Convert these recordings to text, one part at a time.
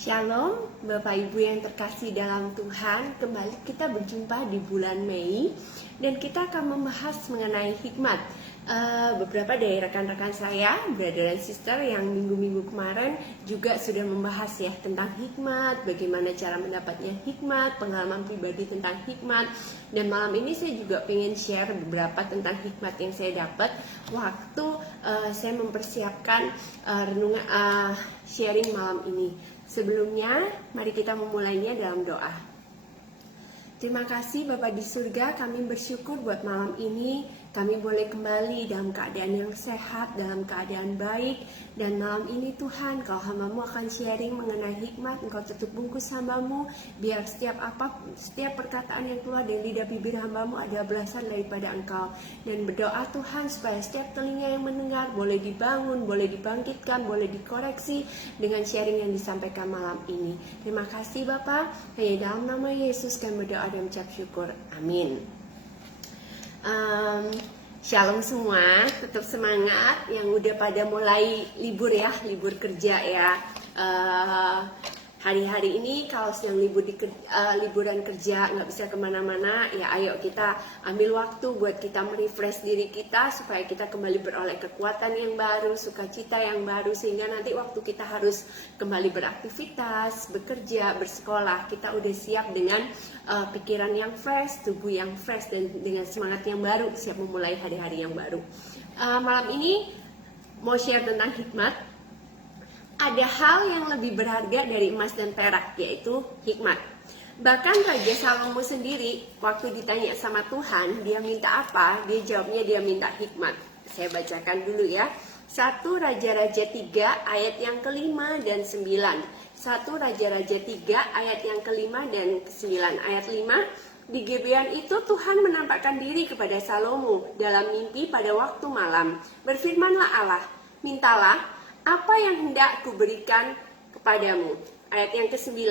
Shalom, Bapak Ibu yang terkasih dalam Tuhan. Kembali kita berjumpa di bulan Mei dan kita akan membahas mengenai hikmat. Beberapa dari rekan-rekan saya, brother dan sister yang minggu-minggu kemarin juga sudah membahas ya tentang hikmat, bagaimana cara mendapatnya hikmat, pengalaman pribadi tentang hikmat. Dan malam ini saya juga pengen share beberapa tentang hikmat yang saya dapat waktu saya mempersiapkan renungan sharing malam ini. Sebelumnya, mari kita memulainya dalam doa. Terima kasih Bapa di surga, kami bersyukur buat malam ini kami boleh kembali dalam keadaan yang sehat, dalam keadaan baik. Dan malam ini Tuhan, kalau hamba-Mu akan sharing mengenai hikmat, Engkau tutup bungkus hamba-Mu, biar setiap perkataan yang keluar dari lidah bibir hamba-Mu ada belasan daripada Engkau. Dan berdoa Tuhan supaya setiap telinga yang mendengar boleh dibangun, boleh dibangkitkan, boleh dikoreksi dengan sharing yang disampaikan malam ini. Terima kasih Bapa, hanya dalam nama Yesus kami berdoa dan mengucap syukur. Amin. Shalom semua, tetap semangat yang udah pada mulai libur ya, libur kerja ya. Hari-hari ini kalau sedang liburan kerja nggak bisa kemana-mana, ya ayo kita ambil waktu buat kita merefresh diri kita supaya kita kembali beroleh kekuatan yang baru, sukacita yang baru, sehingga nanti waktu kita harus kembali beraktivitas, bekerja, bersekolah, kita udah siap dengan pikiran yang fresh, tubuh yang fresh, dan dengan semangat yang baru, siap memulai hari-hari yang baru. Malam ini mau share tentang hikmat. Ada hal yang lebih berharga dari emas dan perak, yaitu hikmat. Bahkan Raja Salomo sendiri, waktu ditanya sama Tuhan, dia minta apa? Dia jawabnya dia minta hikmat. Saya bacakan dulu ya. 1 Raja-Raja 3 ayat yang kelima dan 9. 1 Raja-Raja 3 ayat yang kelima dan ke-9. Ayat 5. Di Gibeon itu Tuhan menampakkan diri kepada Salomo dalam mimpi pada waktu malam. Berfirmanlah Allah, mintalah apa yang hendak kuberikan kepadamu. Ayat yang ke-9,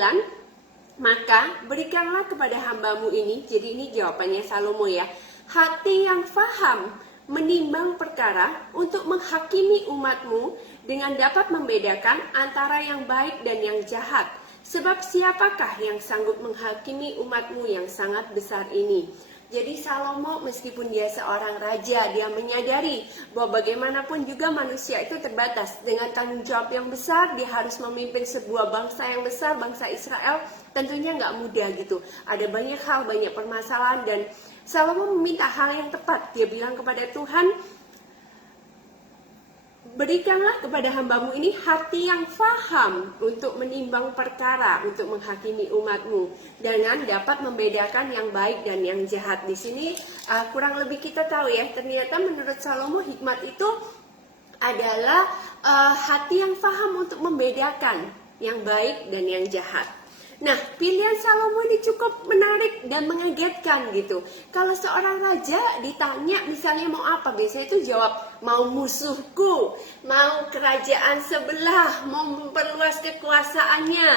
maka berikanlah kepada hambamu ini, jadi ini jawabannya Salomo ya, hati yang faham menimbang perkara untuk menghakimi umatmu dengan dapat membedakan antara yang baik dan yang jahat. Sebab siapakah yang sanggup menghakimi umatmu yang sangat besar ini? Jadi Salomo meskipun dia seorang raja, dia menyadari bahwa bagaimanapun juga manusia itu terbatas. Dengan tanggung jawab yang besar, dia harus memimpin sebuah bangsa yang besar, bangsa Israel. Tentunya nggak mudah gitu. Ada banyak hal, banyak permasalahan, dan Salomo meminta hal yang tepat. Dia bilang kepada Tuhan, berikanlah kepada hambamu ini hati yang faham untuk menimbang perkara, untuk menghakimi umatmu, dengan dapat membedakan yang baik dan yang jahat. Di sini kurang lebih kita tahu ya, ternyata menurut Salomo hikmat itu adalah hati yang faham untuk membedakan yang baik dan yang jahat. Nah, pilihan Salomo ini cukup menarik dan mengagetkan gitu. Kalau seorang raja ditanya misalnya mau apa, biasanya itu jawab mau musuhku, mau kerajaan sebelah, mau memperluas kekuasaannya,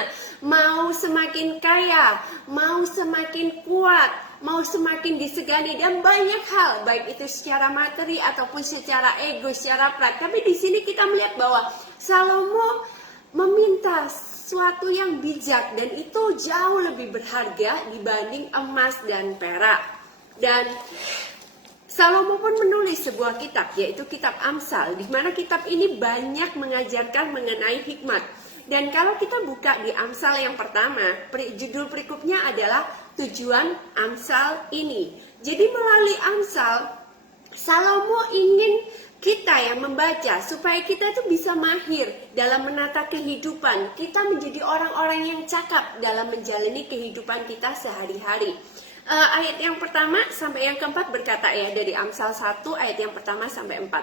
mau semakin kaya, mau semakin kuat, mau semakin disegani, dan banyak hal, baik itu secara materi ataupun secara ego, secara prak. Tapi di sini kita melihat bahwa Salomo meminta suatu yang bijak, dan itu jauh lebih berharga dibanding emas dan perak. Dan Salomo pun menulis sebuah kitab, yaitu kitab Amsal, di mana kitab ini banyak mengajarkan mengenai hikmat. Dan kalau kita buka di Amsal yang pertama, judul berikutnya adalah tujuan Amsal ini. Jadi melalui Amsal, Salomo ingin kita yang membaca supaya kita itu bisa mahir dalam menata kehidupan. Kita menjadi orang-orang yang cakap dalam menjalani kehidupan kita sehari-hari. Ayat yang pertama sampai yang keempat berkata ya, dari Amsal 1 ayat yang pertama sampai 4.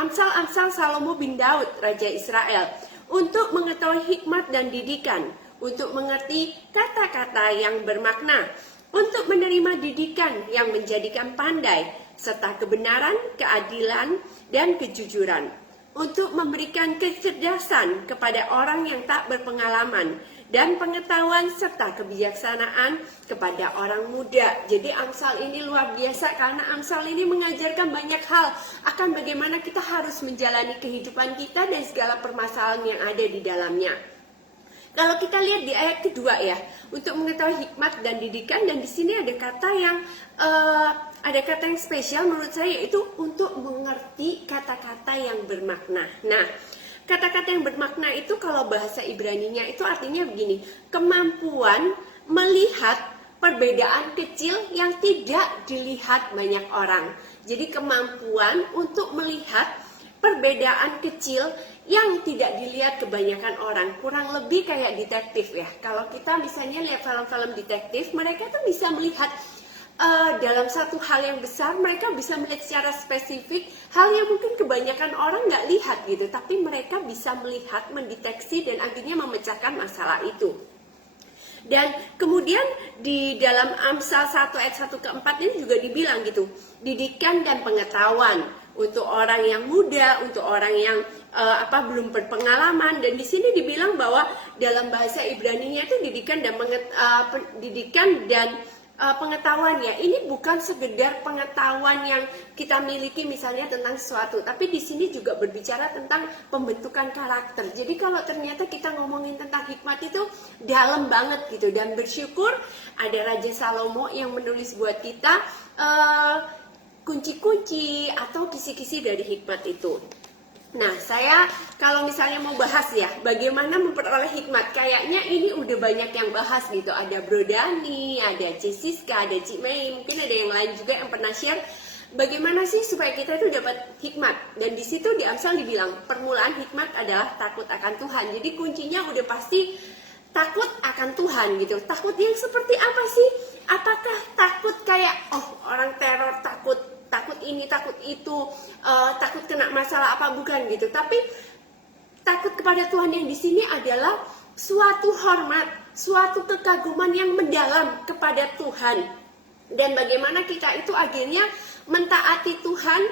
Amsal Salomo bin Daud, Raja Israel, untuk mengetahui hikmat dan didikan, untuk mengerti kata-kata yang bermakna, untuk menerima didikan yang menjadikan pandai, serta kebenaran, keadilan, dan kejujuran, untuk memberikan kecerdasan kepada orang yang tak berpengalaman, dan pengetahuan serta kebijaksanaan kepada orang muda. Jadi Amsal ini luar biasa karena Amsal ini mengajarkan banyak hal akan bagaimana kita harus menjalani kehidupan kita dan segala permasalahan yang ada di dalamnya. Kalau kita lihat di ayat kedua ya, untuk mengetahui hikmat dan didikan, dan di sini ada kata yang spesial menurut saya, yaitu untuk mengerti kata-kata yang bermakna. Nah, kata-kata yang bermakna itu kalau bahasa Ibraninya itu artinya begini, kemampuan melihat perbedaan kecil yang tidak dilihat banyak orang. Jadi kemampuan untuk melihat perbedaan kecil yang tidak dilihat kebanyakan orang. Kurang lebih kayak detektif ya. Kalau kita misalnya lihat film-film detektif, mereka tuh bisa melihat dalam satu hal yang besar, mereka bisa melihat secara spesifik hal yang mungkin kebanyakan orang nggak lihat gitu. Tapi mereka bisa melihat, mendeteksi, dan akhirnya memecahkan masalah itu. Dan kemudian di dalam Amsal 1 ayat 1 ke 4 ini juga dibilang gitu, didikan dan pengetahuan untuk orang yang muda, untuk orang yang belum berpengalaman. Dan di sini dibilang bahwa dalam bahasa Ibraninya itu didikan dan pengetahuan ya. Ini bukan sekedar pengetahuan yang kita miliki misalnya tentang sesuatu, tapi di sini juga berbicara tentang pembentukan karakter. Jadi kalau ternyata kita ngomongin tentang hikmat itu dalam banget gitu, dan bersyukur ada Raja Salomo yang menulis buat kita kunci-kunci atau kisi-kisi dari hikmat itu. Nah, saya kalau misalnya mau bahas ya, bagaimana memperoleh hikmat, kayaknya ini udah banyak yang bahas gitu. Ada Bro Dani, ada Jessica, ada Cik Mei, mungkin ada yang lain juga yang pernah share bagaimana sih supaya kita itu dapat hikmat. Dan di situ di Amsal dibilang, permulaan hikmat adalah takut akan Tuhan. Jadi kuncinya udah pasti takut akan Tuhan gitu. Takut yang seperti apa sih? Apakah takut kayak orang teror, takut ini, takut itu, takut kena masalah apa, bukan gitu. Tapi takut kepada Tuhan yang di sini adalah suatu hormat, suatu kekaguman yang mendalam kepada Tuhan. Dan bagaimana kita itu akhirnya mentaati Tuhan,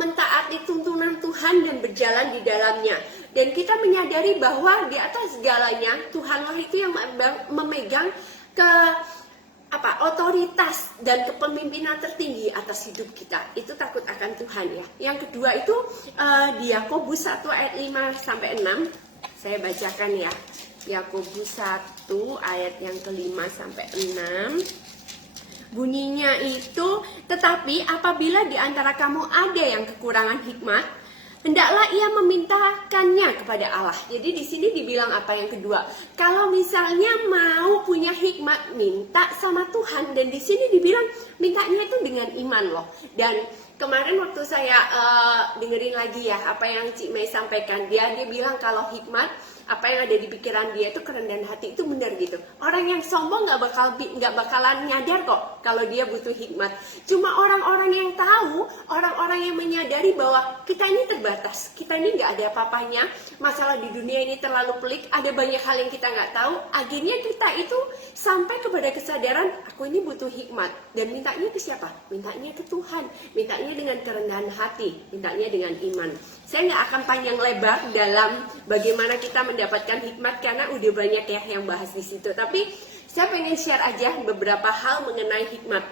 mentaati tuntunan Tuhan dan berjalan di dalamnya. Dan kita menyadari bahwa di atas segalanya Tuhanlah itu yang memegang otoritas dan kepemimpinan tertinggi atas hidup kita. Itu takut akan Tuhan ya. Yang kedua itu di Yakobus 1 ayat 5 sampai 6. Saya bacakan ya. Yakobus 1 ayat yang ke-5 sampai 6. Bunyinya itu, tetapi apabila di antara kamu ada yang kekurangan hikmat, hendaklah ia memintakannya kepada Allah. Jadi di sini dibilang apa yang kedua? Kalau misalnya mau punya hikmat, minta sama Tuhan. Dan di sini dibilang mintanya itu dengan iman loh. Dan kemarin waktu saya dengerin lagi ya apa yang Cik Mei sampaikan, dia bilang kalau hikmat, apa yang ada di pikiran dia itu kerendahan hati, itu benar gitu. Orang yang sombong nggak bakalan nyadar kok kalau dia butuh hikmat. Cuma orang-orang yang tahu, orang-orang yang menyadari bahwa kita ini terbatas, kita ini nggak ada apa-apanya, masalah di dunia ini terlalu pelik, ada banyak hal yang kita nggak tahu. Akhirnya kita itu sampai kepada kesadaran, aku ini butuh hikmat. Dan mintanya ke siapa? Mintanya ke Tuhan, mintanya dengan kerendahan hati, mintanya dengan iman. Saya nggak akan panjang lebar dalam bagaimana kita mendapatkan hikmat karena udah banyak ya yang bahas di situ. Tapi saya pengen share aja beberapa hal mengenai hikmat.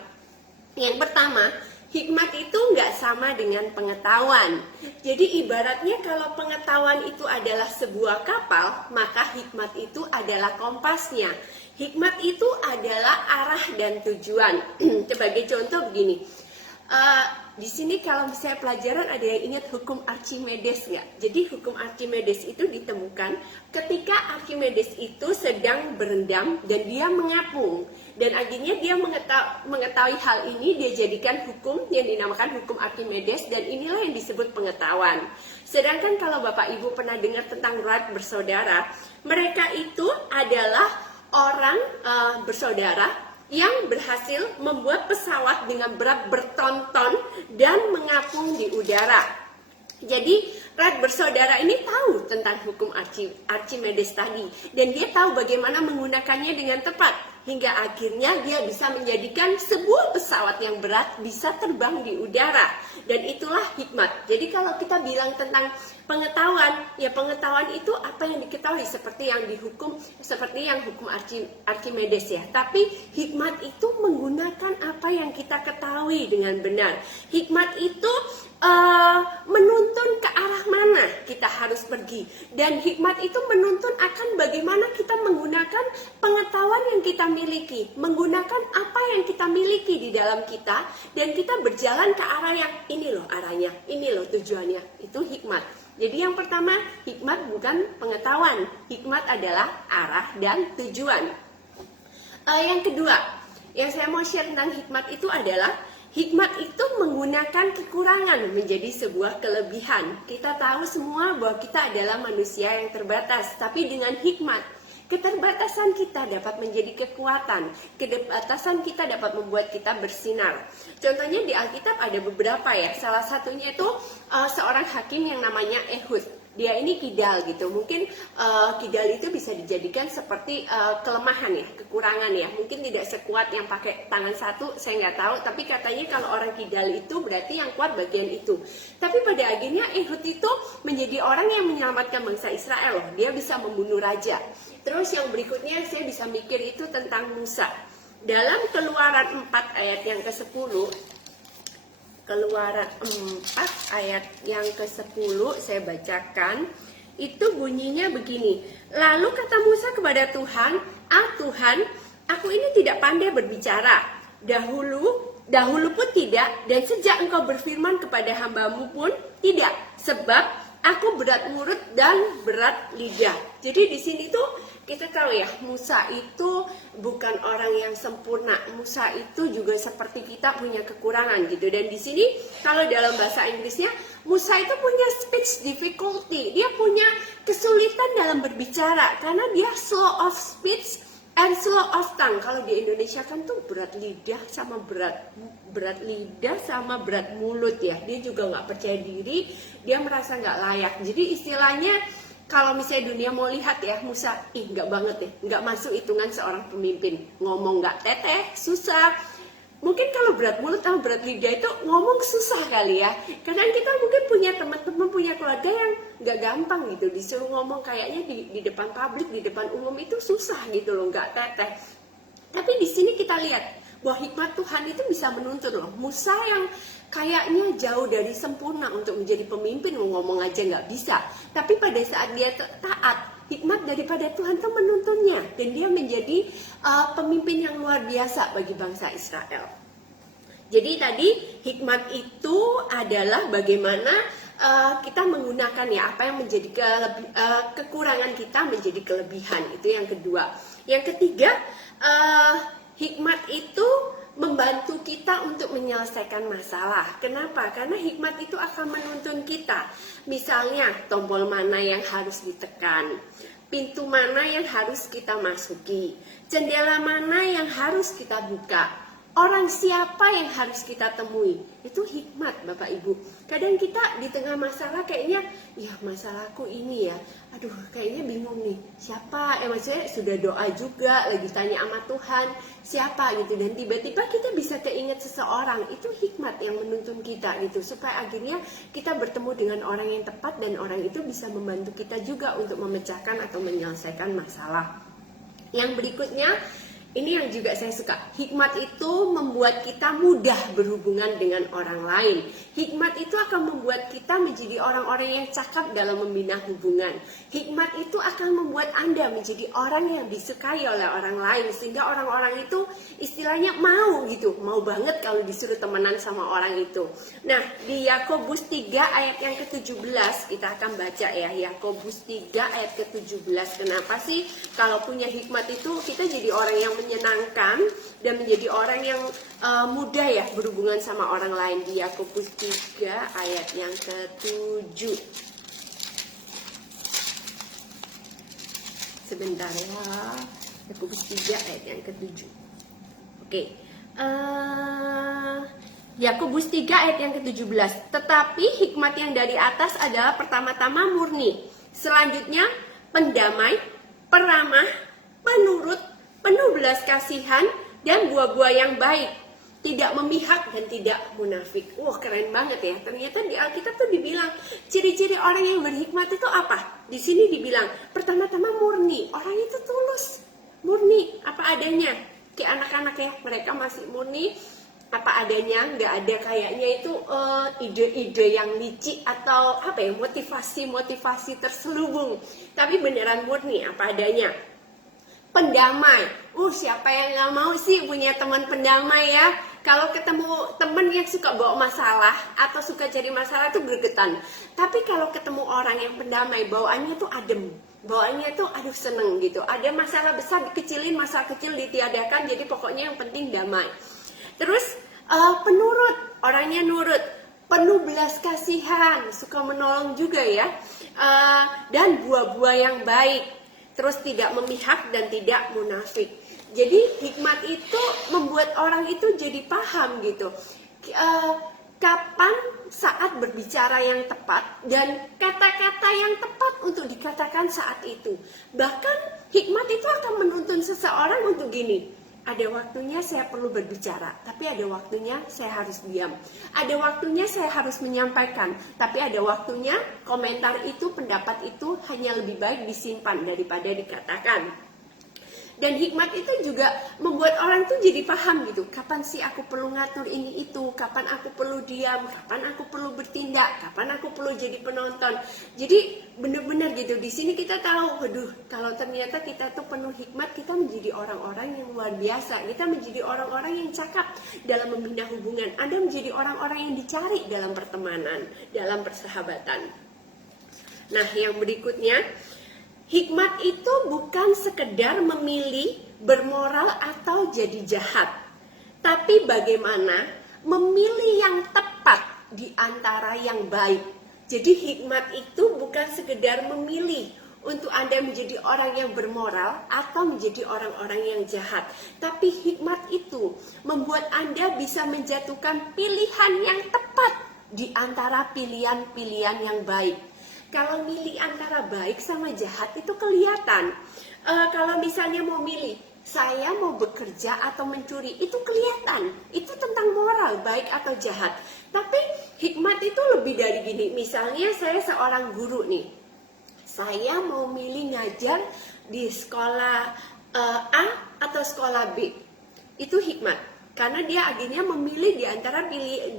Yang pertama, hikmat itu nggak sama dengan pengetahuan. Jadi ibaratnya kalau pengetahuan itu adalah sebuah kapal, maka hikmat itu adalah kompasnya. Hikmat itu adalah arah dan tujuan. Sebagai contoh begini. Di sini kalau misalnya pelajaran ada yang ingat hukum Archimedes nggak? Jadi hukum Archimedes itu ditemukan ketika Archimedes itu sedang berendam dan dia mengapung. Dan akhirnya dia mengetahui hal ini, dia jadikan hukum yang dinamakan hukum Archimedes, dan inilah yang disebut pengetahuan. Sedangkan kalau Bapak Ibu pernah dengar tentang Wright bersaudara, mereka itu adalah orang bersaudara yang berhasil membuat pesawat dengan berat berton-ton dan mengapung di udara. Jadi Wright bersaudara ini tahu tentang hukum Archimedes tadi, dan dia tahu bagaimana menggunakannya dengan tepat. hingga akhirnya dia bisa menjadikan sebuah pesawat yang berat bisa terbang di udara. Dan itulah hikmat. Jadi kalau kita bilang tentang pengetahuan, ya pengetahuan itu apa yang diketahui, seperti yang hukum Archimedes ya. Tapi hikmat itu menggunakan apa yang kita ketahui dengan benar. Hikmat itu menuntun ke arah mana kita harus pergi, dan hikmat itu menuntun akan bagaimana kita menggunakan pengetahuan yang kita miliki, menggunakan apa yang kita miliki di dalam kita, dan kita berjalan ke arah yang ini loh arahnya, ini loh tujuannya. Itu hikmat. Jadi yang pertama, hikmat bukan pengetahuan, hikmat adalah arah dan tujuan. Yang kedua, yang saya mau share tentang hikmat itu adalah hikmat itu menggunakan kekurangan menjadi sebuah kelebihan. Kita tahu semua bahwa kita adalah manusia yang terbatas, tapi dengan hikmat, keterbatasan kita dapat menjadi kekuatan. Keterbatasan kita dapat membuat kita bersinar. Contohnya di Alkitab ada beberapa ya. Salah satunya itu seorang hakim yang namanya Ehud. Dia ini kidal gitu. Mungkin kidal itu bisa dijadikan seperti kelemahan ya, kekurangan ya. Mungkin tidak sekuat yang pakai tangan satu, saya nggak tahu. Tapi katanya kalau orang kidal itu berarti yang kuat bagian itu. Tapi pada akhirnya Ehud itu menjadi orang yang menyelamatkan bangsa Israel loh. Dia bisa membunuh raja. Terus yang berikutnya saya bisa mikir itu tentang Musa. Dalam Keluaran 4 ayat yang ke-10, Keluaran 4 ayat yang ke-10 saya bacakan, itu bunyinya begini. Lalu kata Musa kepada Tuhan, Tuhan, aku ini tidak pandai berbicara. Dahulu pun tidak, dan sejak engkau berfirman kepada hambamu pun tidak. Sebab aku berat mulut dan berat lidah. Jadi di sini tuh kita tahu ya, Musa itu bukan orang yang sempurna. Musa itu juga seperti kita punya kekurangan gitu. Dan di sini kalau dalam bahasa Inggrisnya, Musa itu punya speech difficulty. Dia punya kesulitan dalam berbicara karena dia slow of speech and slow of tongue. Kalau di Indonesia kan tuh berat lidah sama berat mulut ya. Dia juga nggak percaya diri, dia merasa nggak layak. Jadi istilahnya kalau misalnya dunia mau lihat ya, Musa, nggak banget ya, nggak masuk hitungan seorang pemimpin. Ngomong nggak teteh, susah. Mungkin kalau berat mulut sama berat lidah itu ngomong susah kali ya. Kadang kita mungkin punya teman-teman, punya keluarga yang nggak gampang gitu. Disuruh ngomong kayaknya di depan publik, di depan umum itu susah gitu loh, nggak teteh. Tapi di sini kita lihat bahwa hikmat Tuhan itu bisa menuntun loh. Musa yang kayaknya jauh dari sempurna untuk menjadi pemimpin, ngomong aja nggak bisa. Tapi pada saat dia taat, hikmat daripada Tuhan itu menuntunnya. Dan dia menjadi pemimpin yang luar biasa bagi bangsa Israel. Jadi tadi hikmat itu adalah bagaimana kita menggunakan ya apa yang menjadi kekurangan kita menjadi kelebihan. Itu yang kedua. Yang ketiga, hikmat itu membantu kita untuk menyelesaikan masalah. Kenapa? Karena hikmat itu akan menuntun kita. Misalnya, tombol mana yang harus ditekan, pintu mana yang harus kita masuki, jendela mana yang harus kita buka, orang siapa yang harus kita temui. Itu hikmat Bapak Ibu. Kadang kita di tengah masalah kayaknya, ya masalahku ini ya, aduh kayaknya bingung nih, siapa, maksudnya sudah doa juga, lagi tanya sama Tuhan, siapa gitu, dan tiba-tiba kita bisa keinget seseorang. Itu hikmat yang menuntun kita gitu, supaya akhirnya kita bertemu dengan orang yang tepat, dan orang itu bisa membantu kita juga untuk memecahkan atau menyelesaikan masalah. Yang berikutnya, ini yang juga saya suka. Hikmat itu membuat kita mudah berhubungan dengan orang lain. Hikmat itu akan membuat kita menjadi orang-orang yang cakap dalam membina hubungan. Hikmat itu akan membuat Anda menjadi orang yang disukai oleh orang lain. Sehingga orang-orang itu istilahnya mau gitu. Mau banget kalau disuruh temenan sama orang itu. Nah, di Yakobus 3 ayat yang ke-17 kita akan baca ya. Yakobus 3 ayat ke-17. Kenapa sih kalau punya hikmat itu kita jadi orang yang menyenangkan dan menjadi orang yang mudah ya berhubungan sama orang lain. Di Yakobus 3 ayat yang ke-7. Sebentar ya. Yakobus 3 ayat yang ke-7. Oke. Yakobus 3 ayat yang ke-17. Tetapi hikmat yang dari atas adalah pertama-tama murni. Selanjutnya pendamai, peramah, penurut, penuh belas kasihan, dan buah-buah yang baik, tidak memihak dan tidak munafik. Wah, keren banget ya. Ternyata di Alkitab tuh dibilang ciri-ciri orang yang berhikmat itu apa? Di sini dibilang pertama-tama murni. Orang itu tulus, murni, apa adanya. Kayak anak-anak ya, mereka masih murni, apa adanya, nggak ada kayaknya itu ide-ide yang licik atau apa ya, motivasi terselubung. Tapi beneran murni, apa adanya. Pendamai, siapa yang nggak mau sih punya teman pendamai ya? Kalau ketemu teman yang suka bawa masalah atau suka cari masalah itu gregetan. Tapi kalau ketemu orang yang pendamai, bawaannya tuh adem, bawaannya tuh aduh seneng gitu. Ada masalah besar dikecilin, masalah kecil ditiadakan, jadi pokoknya yang penting damai. Terus penurut, orangnya nurut, penuh belas kasihan, suka menolong juga ya, dan buah-buah yang baik. Terus tidak memihak dan tidak munafik. Jadi hikmat itu membuat orang itu jadi paham gitu. Kapan saat berbicara yang tepat dan kata-kata yang tepat untuk dikatakan saat itu. Bahkan hikmat itu akan menuntun seseorang untuk gini. Ada waktunya saya perlu berbicara, tapi ada waktunya saya harus diam. Ada waktunya saya harus menyampaikan, tapi ada waktunya komentar itu, pendapat itu hanya lebih baik disimpan daripada dikatakan. Dan hikmat itu juga membuat orang tuh jadi paham gitu. Kapan sih aku perlu ngatur ini itu, kapan aku perlu diam, kapan aku perlu bertindak, kapan aku perlu jadi penonton. Jadi benar-benar gitu. Di sini kita tahu, kalau ternyata kita tuh penuh hikmat, kita menjadi orang-orang yang luar biasa. Kita menjadi orang-orang yang cakap dalam membina hubungan. Anda menjadi orang-orang yang dicari dalam pertemanan, dalam persahabatan. Nah, yang berikutnya, hikmat itu bukan sekedar memilih bermoral atau jadi jahat, tapi bagaimana memilih yang tepat di antara yang baik. Jadi hikmat itu bukan sekedar memilih untuk Anda menjadi orang yang bermoral atau menjadi orang-orang yang jahat, tapi hikmat itu membuat Anda bisa menjatuhkan pilihan yang tepat di antara pilihan-pilihan yang baik. Kalau milih antara baik sama jahat itu kelihatan. Kalau misalnya mau milih, saya mau bekerja atau mencuri, itu kelihatan. Itu tentang moral, baik atau jahat. Tapi hikmat itu lebih dari gini. Misalnya saya seorang guru nih. Saya mau milih ngajar di sekolah A atau sekolah B. Itu hikmat. Karena dia akhirnya memilih di antara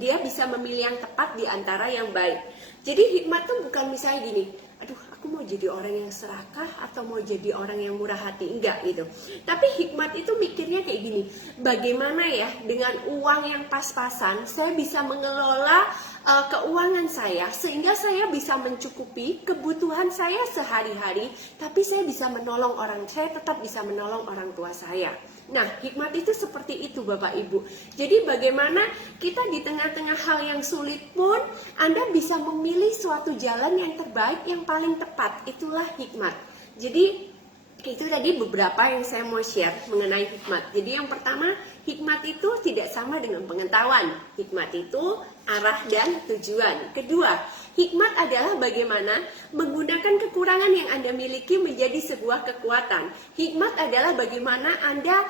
dia bisa memilih yang tepat di antara yang baik. Jadi hikmat tuh bukan misalnya gini, aduh aku mau jadi orang yang serakah atau mau jadi orang yang murah hati, enggak gitu. Tapi hikmat itu mikirnya kayak gini, bagaimana ya dengan uang yang pas-pasan saya bisa mengelola keuangan saya sehingga saya bisa mencukupi kebutuhan saya sehari-hari, tapi saya bisa menolong saya tetap bisa menolong orang tua saya. Nah, hikmat itu seperti itu Bapak Ibu. Jadi bagaimana kita di tengah-tengah hal yang sulit pun Anda bisa memilih suatu jalan yang terbaik, yang paling tepat. Itulah hikmat. Jadi itu tadi beberapa yang saya mau share mengenai hikmat. Jadi yang pertama, hikmat itu tidak sama dengan pengetahuan. Hikmat itu arah dan tujuan. Kedua, hikmat adalah bagaimana menggunakan kekurangan yang Anda miliki menjadi sebuah kekuatan. Hikmat adalah bagaimana Anda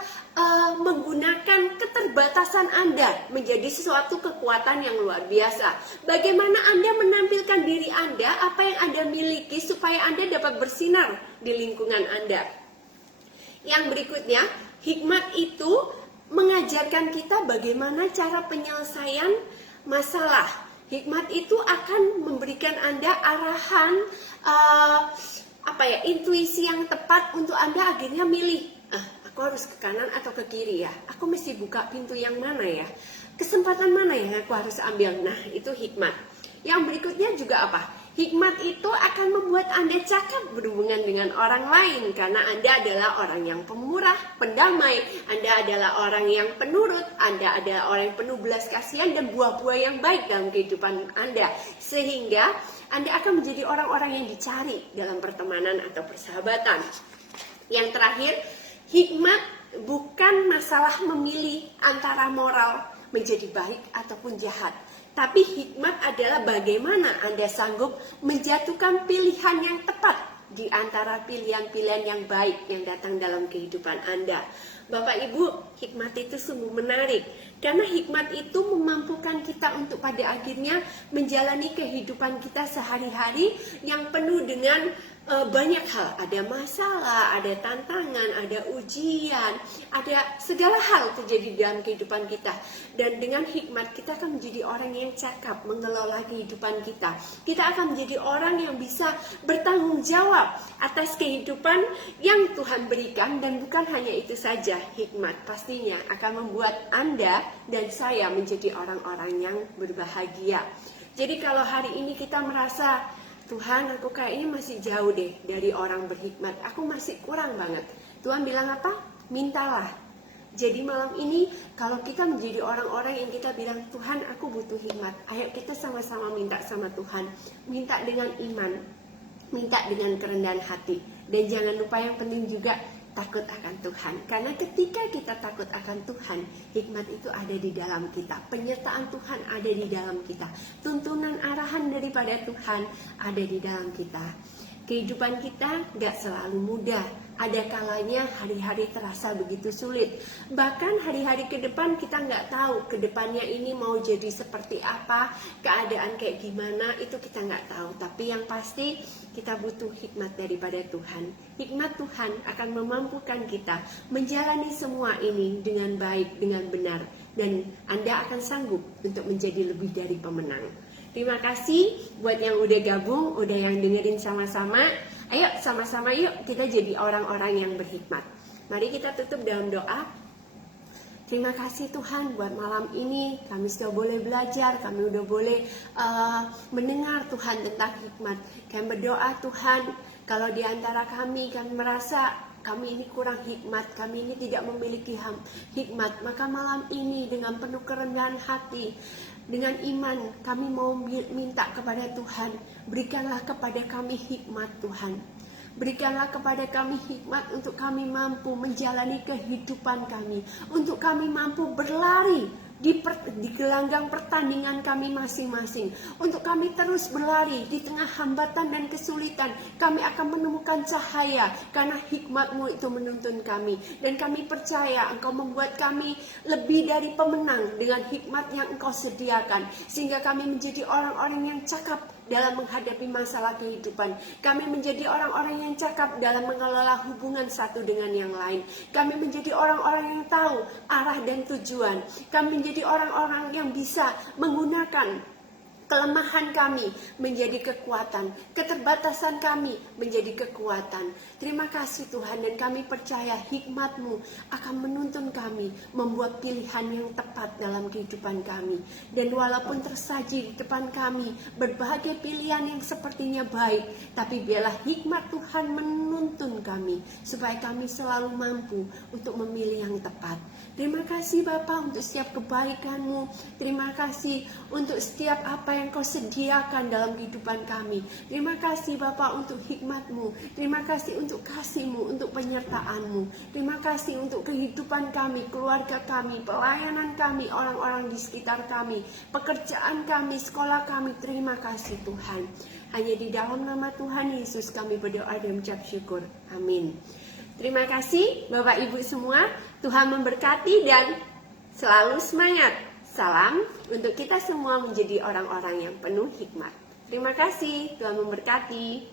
menggunakan keterbatasan Anda menjadi sesuatu kekuatan yang luar biasa. Bagaimana Anda menampilkan diri Anda, apa yang Anda miliki supaya Anda dapat bersinar di lingkungan Anda. Yang berikutnya, hikmat itu mengajarkan kita bagaimana cara penyelesaian masalah. Hikmat itu akan memberikan Anda arahan, intuisi yang tepat untuk Anda akhirnya milih. Aku harus ke kanan atau ke kiri ya? Aku mesti buka pintu yang mana ya? Kesempatan mana yang aku harus ambil? Nah, itu hikmat. Yang berikutnya juga apa? Hikmat itu akan membuat Anda cakap berhubungan dengan orang lain karena Anda adalah orang yang pemurah, pendamai, Anda adalah orang yang penurut, Anda adalah orang yang penuh belas kasihan dan buah-buah yang baik dalam kehidupan Anda. Sehingga Anda akan menjadi orang-orang yang dicari dalam pertemanan atau persahabatan. Yang terakhir, hikmat bukan masalah memilih antara moral menjadi baik ataupun jahat. Tapi hikmat adalah bagaimana Anda sanggup menjatuhkan pilihan yang tepat di di antara pilihan-pilihan yang baik yang datang dalam kehidupan Anda. Bapak Ibu, hikmat itu sungguh menarik karena hikmat itu memampukan kita untuk pada akhirnya menjalani kehidupan kita sehari-hari yang penuh dengan banyak hal. Ada masalah, ada tantangan, ada ujian, ada segala hal terjadi dalam kehidupan kita. Dan dengan hikmat kita akan menjadi orang yang cakap mengelola kehidupan kita. Kita akan menjadi orang yang bisa bertanggung jawab atas kehidupan yang Tuhan berikan. Dan bukan hanya itu saja, hikmat pastinya akan membuat Anda dan saya menjadi orang-orang yang berbahagia. Jadi kalau hari ini kita merasa, Tuhan, aku kayaknya masih jauh deh dari orang berhikmat. Aku masih kurang banget. Tuhan bilang apa? Mintalah. Jadi malam ini kalau kita menjadi orang-orang yang kita bilang, Tuhan, aku butuh hikmat. Ayo kita sama-sama minta sama Tuhan. Minta dengan iman. Minta dengan kerendahan hati. Dan jangan lupa yang penting juga, takut akan Tuhan. Karena ketika kita takut akan Tuhan, hikmat itu ada di dalam kita. Penyertaan Tuhan ada di dalam kita. Tuntunan arahan daripada Tuhan ada di dalam kita. Kehidupan kita gak selalu mudah. Ada kalanya hari-hari terasa begitu sulit. Bahkan hari-hari ke depan kita nggak tahu ke depannya ini mau jadi seperti apa, keadaan kayak gimana, itu kita nggak tahu. Tapi yang pasti kita butuh hikmat daripada Tuhan. Hikmat Tuhan akan memampukan kita menjalani semua ini dengan baik, dengan benar. Dan Anda akan sanggup untuk menjadi lebih dari pemenang. Terima kasih buat yang udah gabung, udah yang dengerin sama-sama. Ayo sama-sama yuk kita jadi orang-orang yang berhikmat. Mari kita tutup dalam doa. Terima kasih Tuhan buat malam ini. Kami sudah boleh belajar, kami sudah boleh mendengar Tuhan tentang hikmat. Kami berdoa Tuhan, kalau di antara kami merasa kami ini kurang hikmat, kami ini tidak memiliki hikmat, maka malam ini dengan penuh kerendahan hati, dengan iman, kami mau minta kepada Tuhan, berikanlah kepada kami hikmat Tuhan. Berikanlah kepada kami hikmat untuk kami mampu menjalani kehidupan kami, untuk kami mampu berlari di gelanggang pertandingan kami masing-masing, untuk kami terus berlari di tengah hambatan dan kesulitan. Kami akan menemukan cahaya karena hikmat-Mu itu menuntun kami, dan kami percaya Engkau membuat kami lebih dari pemenang dengan hikmat yang Engkau sediakan, sehingga kami menjadi orang-orang yang cakap dalam menghadapi masalah kehidupan. Kami menjadi orang-orang yang cakap dalam mengelola hubungan satu dengan yang lain. Kami menjadi orang-orang yang tahu arah dan tujuan. Kami menjadi orang-orang yang bisa menggunakan kelemahan kami menjadi kekuatan, keterbatasan kami menjadi kekuatan. Terima kasih Tuhan, dan kami percaya hikmat-Mu akan menuntun kami membuat pilihan yang tepat dalam kehidupan kami. Dan walaupun tersaji di depan kami berbagai pilihan yang sepertinya baik, tapi biarlah hikmat Tuhan menuntun kami supaya kami selalu mampu untuk memilih yang tepat. Terima kasih Bapa untuk setiap kebaikan-Mu. Terima kasih untuk setiap apa yang Kau sediakan dalam kehidupan kami. Terima kasih Bapa untuk hikmat-Mu. Terima kasih untuk kasih-Mu, untuk penyertaan-Mu. Terima kasih untuk kehidupan kami, keluarga kami, pelayanan kami, orang-orang di sekitar kami, pekerjaan kami, sekolah kami. Terima kasih Tuhan. Hanya di dalam nama Tuhan Yesus kami berdoa dan mengucap syukur. Amin. Terima kasih Bapak Ibu semua. Tuhan memberkati dan selalu semangat. Salam untuk kita semua menjadi orang-orang yang penuh hikmat. Terima kasih, Tuhan memberkati.